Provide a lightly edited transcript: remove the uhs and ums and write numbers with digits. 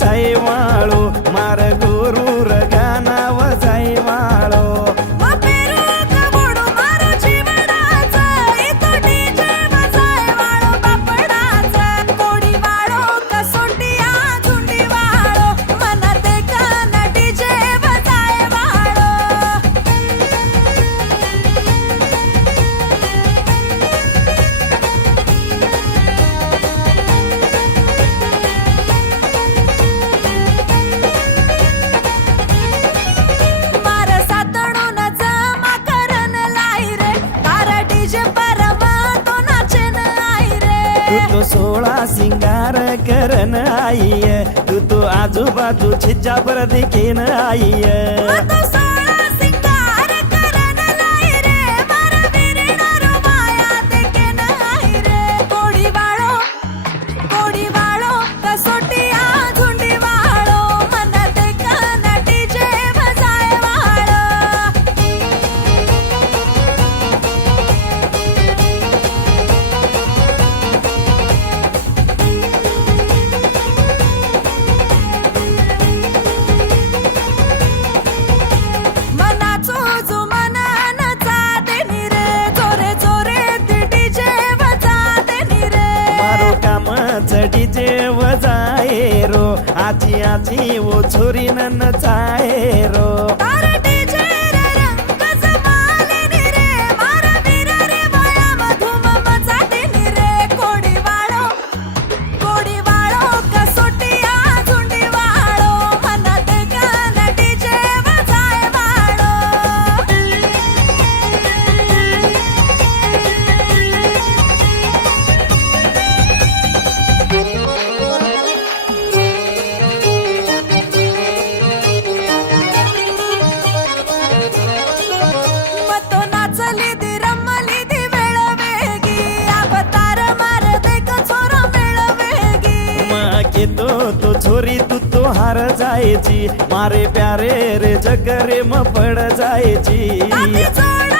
जाय वाळो मार गुरु गाना वजाय वाळो तू तो सोळा सिंगार करन आई तू तो आजूबाजू छिज्जा पर देखीन आई डीजे वजाए रो आजी आजी वो छोरी नचाए रो तो छोरी तू तो हार जायची मारे प्यारे रे जगरे म पड जायची